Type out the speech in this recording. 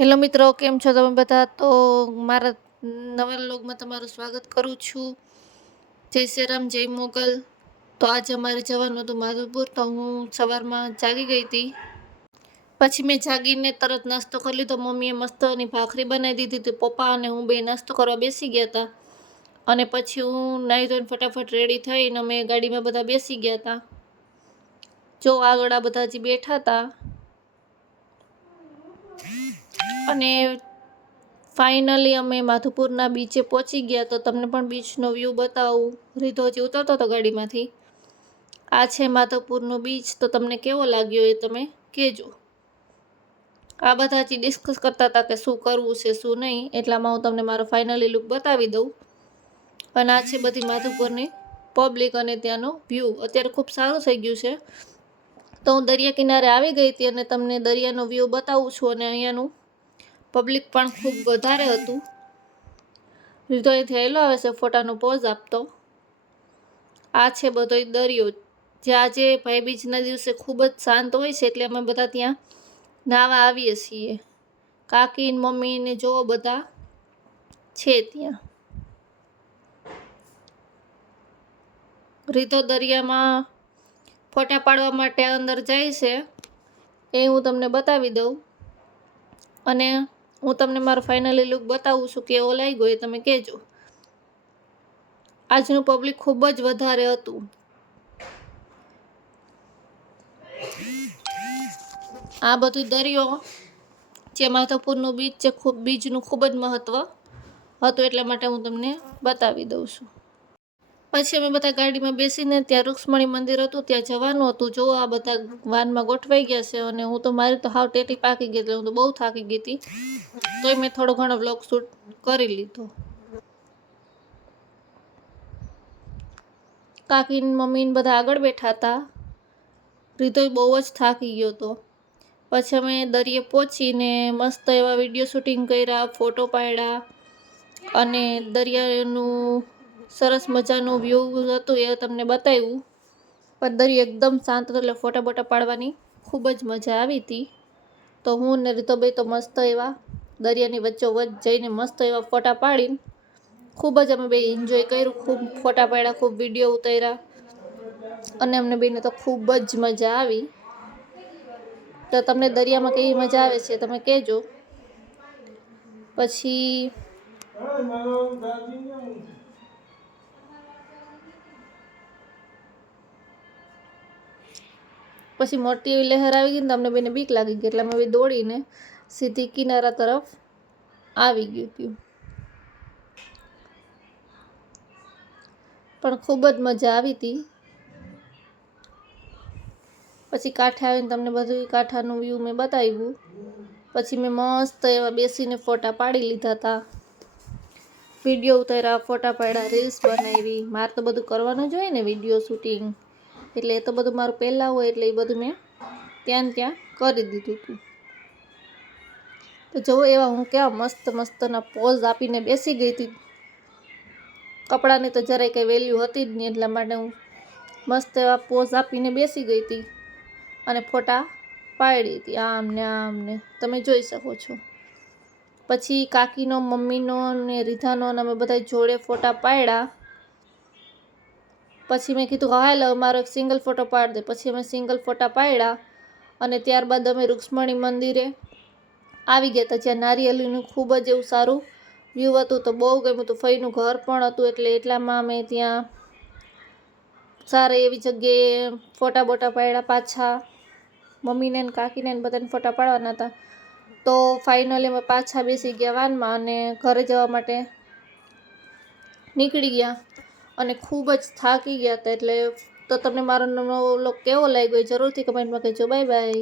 Hello મિત્રો, કેમ છો તમે બધા? તો મારા નવા લોગમાં તમારું સ્વાગત કરું છું. જય શ્રી રામ, જય મોગલ. તો આજે અમારે જવાનું હતું માધવપુર, તો હું સવારમાં જાગી ગઈ હતી. પછી મેં જાગીને તરત નાસ્તો કરી લીધો. મમ્મીએ મસ્તની ભાખરી બનાવી દીધી હતી, પપ્પા અને હું બે નાસ્તો કરવા બેસી ગયા હતા. અને પછી હું નાહી ધોઈને ફટાફટ રેડી થઈને અમે ગાડીમાં બધા બેસી ગયા હતા. જો આગળ આ બધા હજી બેઠા હતા. અને ફાઇનલી અમે માધુપુરના બીચે પહોંચી ગયા તો તમને પણ બીચનો વ્યૂ બતાવું. રીધો હજી ઉતરતો હતો ગાડીમાંથી. આ છે માધવપુરનો બીચ. તો તમને કેવો લાગ્યો એ તમે કહેજો. આ બધા હજી ડિસ્કસ કરતા હતા કે શું કરવું છે, શું નહીં. એટલામાં હું તમને મારો ફાઇનલી લુક બતાવી દઉં. અને આ છે બધી માધુપુરની પબ્લિક અને ત્યાંનો વ્યૂ અત્યારે ખૂબ સારું થઈ ગયું છે. તો હું દરિયા કિનારે આવી ગઈ હતી અને તમને દરિયાનો વ્યૂ બતાવું છું અને અહીંયાનું પબ્લિક પણ ખૂબ વધારે હતું. રીતો અહીંથી હેલો આવે છે, ફોટાનો પોઝ આપતો. આ છે બધો દરિયો. જે આજે ભાઈ બીજના દિવસે ખૂબ જ શાંત હોય છે એટલે અમે બધા ત્યાં નાવા આવીએ છીએ. કાકી મમ્મીને જોવો બધા છે ત્યાં. રીતો દરિયામાં ફોટા પાડવા માટે અંદર જાય છે, એ હું તમને બતાવી દઉં. અને હું તમને મારો ફાઇનલી લુક બતાવું છું કેવો લાગ્યો એ તમે કહેજો. આજનું પબ્લિક ખૂબ જ વધારે હતું. આ બધું દરિયો, જે માધવપુરનું બીચ છે, ખૂબ બીજનું ખૂબ જ મહત્ત્વ હતું, એટલા માટે હું તમને બતાવી દઉં છું. પછી અમે બધા ગાડીમાં બેસીને ત્યાં રૂક્ષ્મણી મંદિર હતું, ત્યાં જવાનું હતું. જો આ બધા વાનમાં ગોઠવાઈ ગયા છે અને હું તો મારી તો હાવ ટેટી પાકી ગઈ એટલે હું તો બહુ થાકી ગઈ હતી. તોય મેં થોડો ઘણો વ્લોગ શૂટ કરી લીધો. કાકી મમ્મી બધા આગળ બેઠા હતા. રીતોય બહુ જ થાકી ગયો હતો. પછી અમે દરિયે પહોંચીને મસ્ત એવા વીડિયો શૂટિંગ કર્યા ફોટો પાડ્યા અને દરિયાનું સરસ મજાનું વ્યૂ હતું એ તમને બતાવ્યું. પણ દરિયો એકદમ શાંત હતો એટલે ફોટા બોટા પાડવાની ખૂબ જ મજા આવી હતી. તો હું ને રીતોભાઈ તો મસ્ત એવા દરિયાની વચ્ચોવચ્ચ જઈને મસ્ત એવા ફોટા પાડીને ખૂબ જ અમે બે એન્જોય કર્યું. ખૂબ ફોટા પાડ્યા, ખૂબ વીડિયો ઉતાર્યા અને અમને બેને તો ખૂબ જ મજા આવી. તો તમને દરિયામાં કેવી મજા આવે છે તમે કહેજો. પછી પછી મોટી એવી લહેર આવી ગઈ ને તમને બેને બીક લાગી ગઈ એટલે અમે દોડીને સીધી કિનારા તરફ આવી ગયું હતું. પણ ખૂબ જ મજા આવી હતી. પછી કાંઠે આવીને તમને બધું કાંઠાનું વ્યૂ મેં બતાવ્યું. પછી મેં મસ્ત એવા બેસીને ફોટા પાડી લીધા હતા. વીડિયો ઉતાર્યા, ફોટા પાડ્યા રીલ્સ બનાવી. મારે તો બધું કરવાનું જ હોય ને વીડિયો શૂટિંગ એટલે એ તો બધું મારું પહેલાં હોય એટલે એ બધું મેં ત્યાં ત્યાં કરી દીધું હતું. તો જુઓ એવા હું કેવા મસ્ત મસ્તના પોઝ આપીને બેસી ગઈ હતી. કપડાની તો જરાય કંઈ વેલ્યુ હતી જ નહીં એટલા માટે હું મસ્ત એવા પોઝ આપીને બેસી ગઈ હતી અને ફોટા પાડી હતી. આમ ને આમ ને તમે જોઈ શકો છો. પછી કાકીનો, મમ્મીનો ને રીધાનો અમે બધા જોડે ફોટા પાડ્યા. પછી મેં કીધું હાલ મારો એક સિંગલ ફોટો પાડી દે. પછી અમે સિંગલ ફોટા પાડ્યા અને ત્યારબાદ અમે રૂક્ષ્મણી મંદિરે આવી ગયા હતા, જ્યાં નારિયેલીનું ખૂબ જ એવું સારું વ્યૂ હતું. તો બહુ ગમ્યું હતું. ફઈનું ઘર પણ હતું, એટલે એટલામાં અમે ત્યાં સારી એવી જગ્યાએ ફોટા બોટા પાડ્યા પાછા. મમ્મીને કાકીને બધાને ફોટા પાડવાના હતા. તો ફાઇનલી અમે પાછા બેસી ગયા વાનમાં અને ઘરે જવા માટે નીકળી ગયા. અને ખૂબ જ થાકી ગયા હતા, એટલે તો તમને મારો નવો વ્લોગ કેવો લાગ્યો એ જરૂરથી કમેન્ટમાં કહેજો. Bye bye